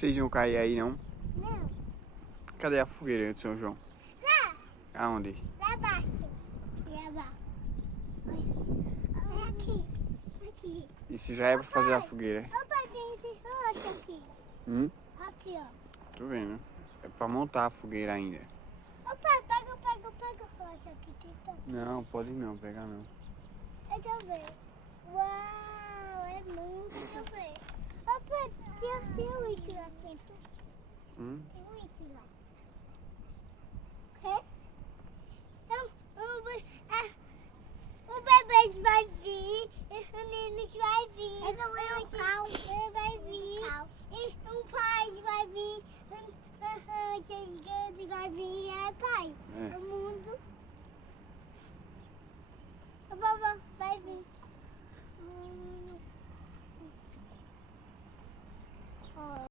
vocês vão cair aí, não? Não. Cadê a fogueira de São João? Lá. Aonde? Lá abaixo. Lá abaixo. Olha aqui. Aqui. Isso já é pra fazer a fogueira. Opa, tem esse roxo aqui. Aqui, ó. Tô vendo. É pra montar a fogueira ainda. Opa, pega o roxo aqui. Não, pode não, pegar não. Deixa eu ver. Uau, é muito. Deixa eu ver. Opa, tem um isso lá dentro. Tem um isso lá. Ok? Então, o bebê vai vir, os meninos vai vir.